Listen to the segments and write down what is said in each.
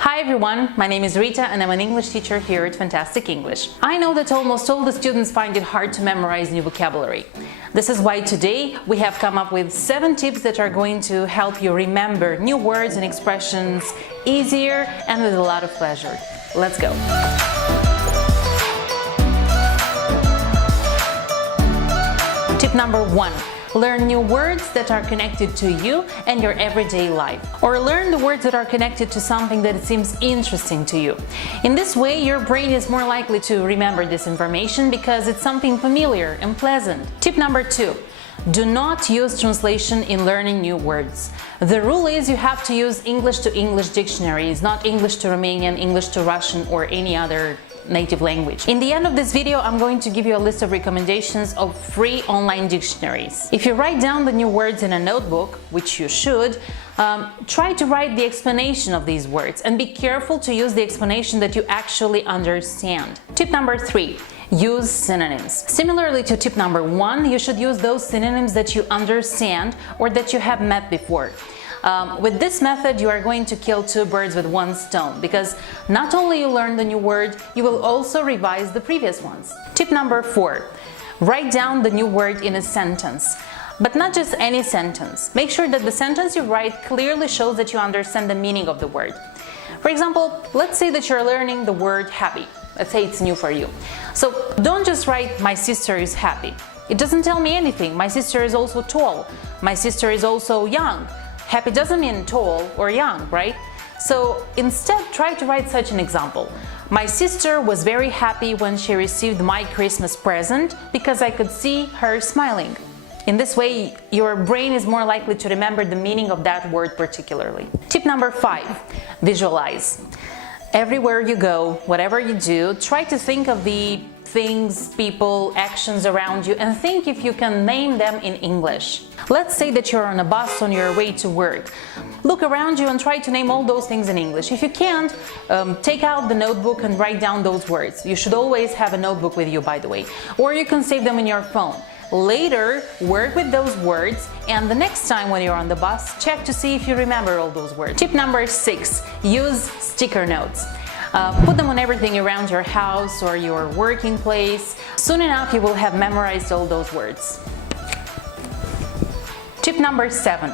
Hi everyone, my name is Rita and I'm an English teacher here at Fantastic English. I know that almost all the students find it hard to memorize new vocabulary. This is why today we have come up with 7 tips that are going to help you remember new words and expressions easier and with a lot of pleasure. Let's go! Tip number 1. Learn new words that are connected to you and your everyday life. Or learn the words that are connected to something that seems interesting to you. In this way, your brain is more likely to remember this information because it's something familiar and pleasant. Tip number 2. Do not use translation in learning new words. The rule is you have to use English to English dictionaries, not English to Romanian, English to Russian, or any other native language. In the end of this video, I'm going to give you a list of recommendations of free online dictionaries. If you write down the new words in a notebook, which you should, try to write the explanation of these words and be careful to use the explanation that you actually understand. Tip number 3. Use synonyms. Similarly to tip number 1, you should use those synonyms that you understand or that you have met before. With this method, you are going to kill 2 birds with 1 stone because not only you learn the new word, you will also revise the previous ones. Tip number 4. Write down the new word in a sentence. But not just any sentence. Make sure that the sentence you write clearly shows that you understand the meaning of the word. For example, let's say that you're learning the word happy. Let's say it's new for you. So don't just write, my sister is happy. It doesn't tell me anything. My sister is also tall. My sister is also young. Happy doesn't mean tall or young, right? So instead, try to write such an example. My sister was very happy when she received my Christmas present because I could see her smiling. In this way, your brain is more likely to remember the meaning of that word particularly. Tip number 5. Visualize. Everywhere you go, whatever you do, try to think of the things, people, actions around you and think if you can name them in English. Let's say that you're on a bus on your way to work. Look around you and try to name all those things in English. If you can't, take out the notebook and write down those words. You should always have a notebook with you, by the way, or you can save them in your phone. Later, work with those words and the next time when you're on the bus, check to see if you remember all those words. Tip number 6. Use sticker notes. Put them on everything around your house or your working place. Soon enough, you will have memorized all those words. Tip number 7.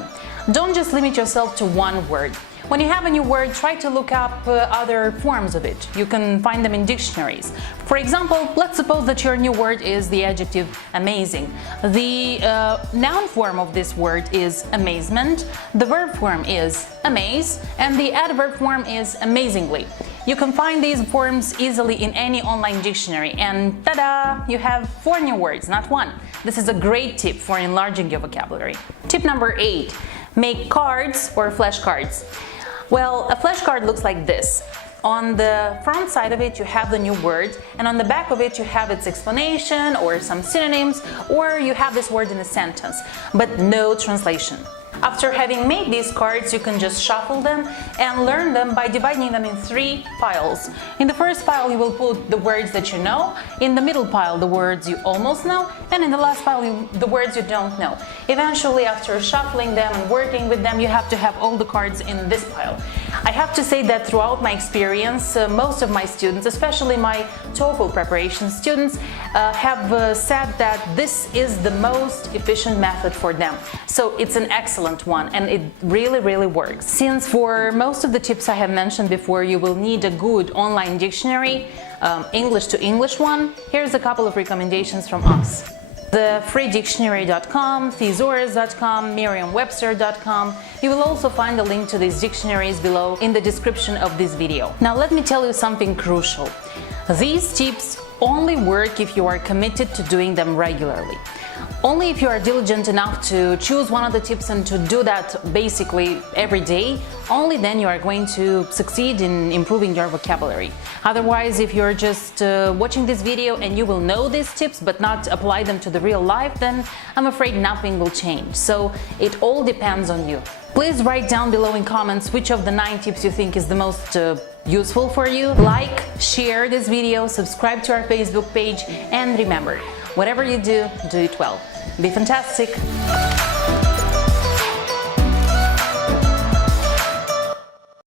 Don't just limit yourself to one word. When you have a new word, try to look up other forms of it. You can find them in dictionaries. For example, let's suppose that your new word is the adjective amazing. The noun form of this word is amazement, the verb form is amaze, and the adverb form is amazingly. You can find these forms easily in any online dictionary and ta-da! You have 4 new words, not 1. This is a great tip for enlarging your vocabulary. Tip number 8. Make cards or flashcards. Well, a flashcard looks like this. On the front side of it you have the new word and on the back of it you have its explanation or some synonyms or you have this word in a sentence, but no translation. After having made these cards, you can just shuffle them and learn them by dividing them in 3 piles. In the first pile you will put the words that you know, in the middle pile the words you almost know, and in the last pile the words you don't know. Eventually, after shuffling them and working with them, you have to have all the cards in this pile. I have to say that throughout my experience, most of my students, especially my TOEFL preparation students, have said that this is the most efficient method for them. So it's an excellent one and it really works. Since for most of the tips I have mentioned before you will need a good online dictionary, English to English one, here's a couple of recommendations from us. The freedictionary.com, thesaurus.com, merriam-webster.com. You will also find a link to these dictionaries below in the description of this video. Now let me tell you something crucial. These tips only work if you are committed to doing them regularly. Only if you are diligent enough to choose one of the tips and to do that basically every day, only then you are going to succeed in improving your vocabulary. Otherwise, if you're just watching this video and you will know these tips but not apply them to the real life, then I'm afraid nothing will change. So it all depends on you. Please write down below in comments which of the 9 tips you think is the most useful for you. Like, share this video, subscribe to our Facebook page, and remember, whatever you do, do it well. Be fantastic!